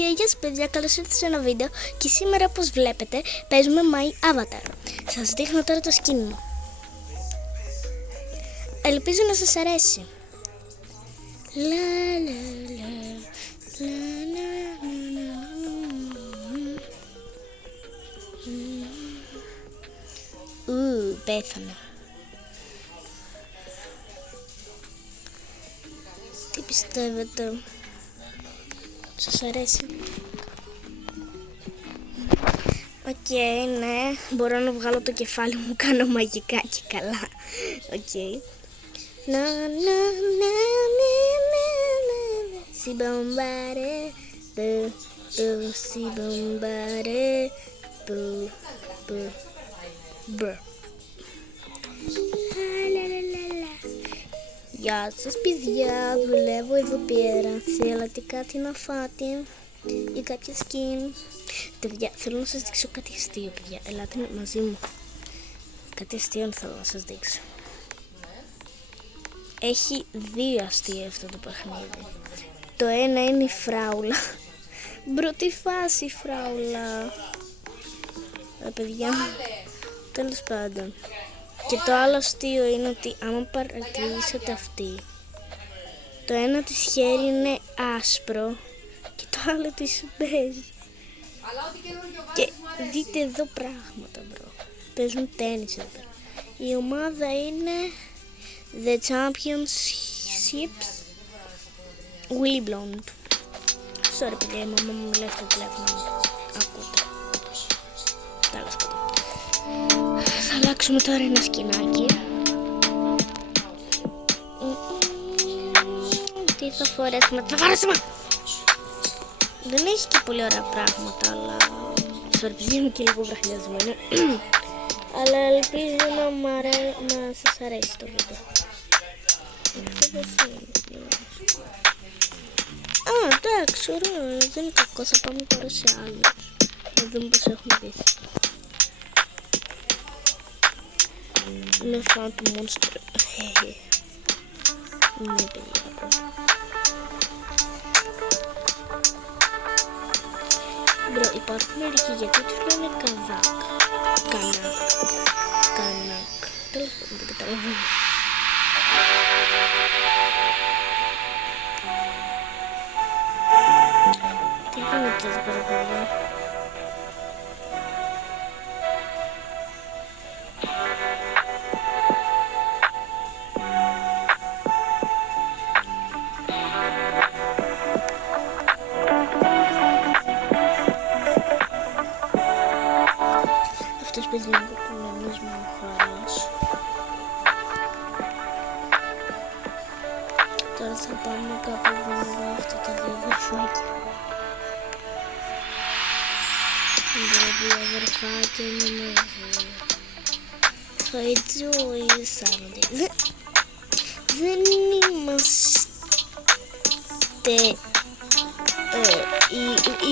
Και γεια σας παιδιά, καλώς ήρθατε σε ένα βίντεο. Και σήμερα, όπως βλέπετε, παίζουμε My Avatar. Σας δείχνω τώρα το skin μου. Ελπίζω να σας αρέσει. Πέθανα. Τι πιστεύετε? Σας αρέσει? Οκ, ναι. Μπορώ να βγάλω το κεφάλι μου, κάνω μαγικά και καλά. Οκ. Si bombare, si bombare, Γεια σας παιδιά, δουλεύω εδώ πέρα. Θέλατε κάτι να φάτε ή κάποια skin? Παιδιά, θέλω να σας δείξω κάτι αστείο, παιδιά. Ελάτε μαζί μου. Κάτι αστείο θέλω να σας δείξω. Έχει δύο αστεία αυτό το παιχνίδι. Το ένα είναι η φράουλα. Μπρο, τι φάση η φράουλα. Παιδιά, τέλος πάντων. Και το άλλο αστείο είναι ότι άμα παρατηρήσετε αυτή, το ένα της χέρι είναι άσπρο και το άλλο της μπέζ. Και δείτε εδώ πράγματα, μπρο. Παίζουν τένις εδώ πέρα. Η ομάδα είναι The Championships Willy Blonde. Sorry παιδιά, η μαμά μου μιλάει στο τηλέφωνο μου. Ακούτε. Τέλος πάντων. Θα αλλάξουμε τώρα ένα σκηνάκι. Τι θα φορέσουμε? Θα φορέσουμε! Δεν έχει και πολύ ωραία πράγματα, αλλά sorry παιδιά, είμαι και λίγο βραχιασμένη. Αλλά ελπίζω να σας αρέσει το βίντεο. Εντάξει, ωραίο, δεν είναι κακό. Θα πάμε τώρα σε άλλους. Να δούμε πως έχουν δει. Είναι φαν του Monster. Ναι παιδιά. Μπρο, υπάρχουν μερικοί γιατί τους λένε καβάκ. Κανάκ. Τέλος πάντων, δεν καταλαβαίνω. Τι γίνεται εδώ πέρα, παιδιά? Αυτός παιδί μου που νομίζουμε ο χαράς. Τώρα θα πάμε κάπου εδώ να δω αυτά τα δύο αδερφάκια. Τα δύο αδερφάκια είναι μαζί. Θα enjoy δεν είμαστε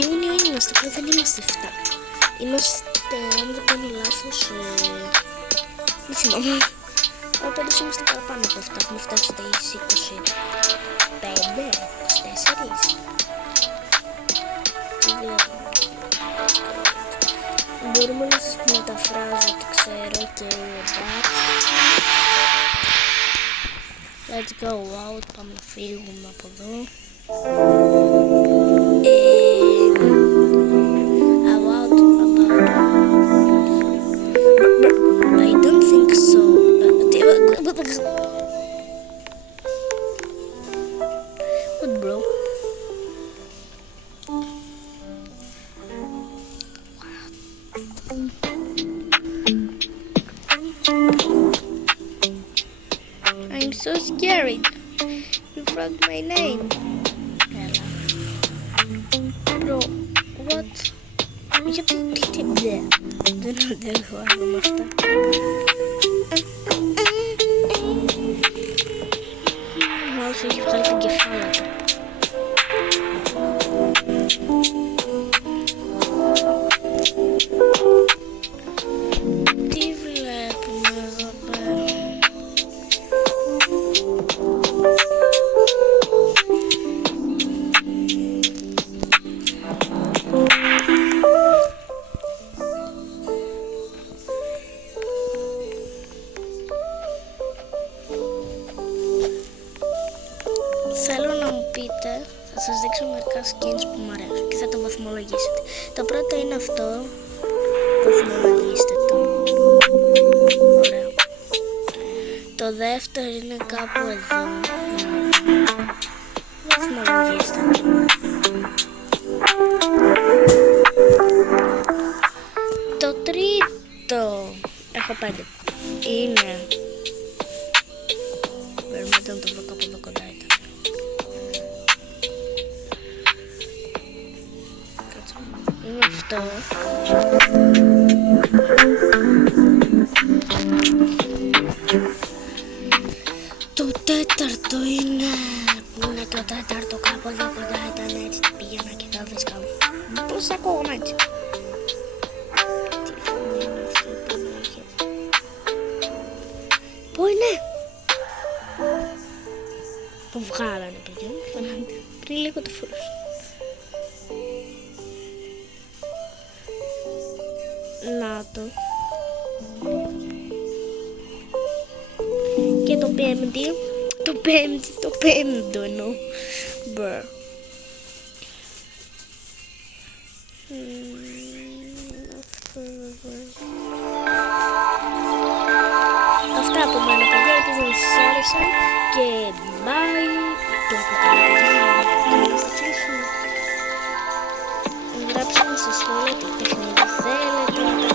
Ιούνιο είμαστε, απλά δεν είμαστε 7. Είμαστε, αν δεν κάνω λάθος, δεν θυμάμαι. Αλλά πάντως είμαστε παραπάνω από 7. Έχουμε φτάσει στις 25, 24. Τι βλέπουμε? Μπορούμε να σας μεταφράζω ό,τι ξέρω και εντάξει. Let's go out, πάμε να φύγουμε από εδώ. I don't think so. What, bro? I'm so scared. You forgot my name. Bro, what? Γιατί δεν αντέχω άλλο με αυτά. Μάλλον έχει βγάλει την κεφάλα του. Τι βλέπουμε εδώ πέρα? skins που μου αρέσουν και θα το βαθμολογήσετε. Το πρώτο είναι αυτό. Βαθμολογήστε το. Ωραίο. Το δεύτερο είναι κάπου εδώ. Βαθμολογήστε το. Το τρίτο, έχω 5, είναι, περιμένετε να το βρω κάπου εδώ κοντά ήταν. Είναι αυτό. Το τέταρτο είναι, που είναι το τέταρτο κάπου εδώ κοντά ήταν, έτσι το πήγαινα και τα βρίσκα. Πώς ακούγομαι έτσι. Πού είναι? Το βγάλανε παιδιά μου, φαίνεται. Πριν λίγο το φορούσα. Να το. Και το πέμπτη. Το πέμπτο εννοώ. Μπρ. Αυτά από μένα παιδιά, ελπίζω να σας άρεσαν και bye. Το έχω κάνει παιδιά, γράψτε μου στα σχόλια τι παιχνίδι θέλετε.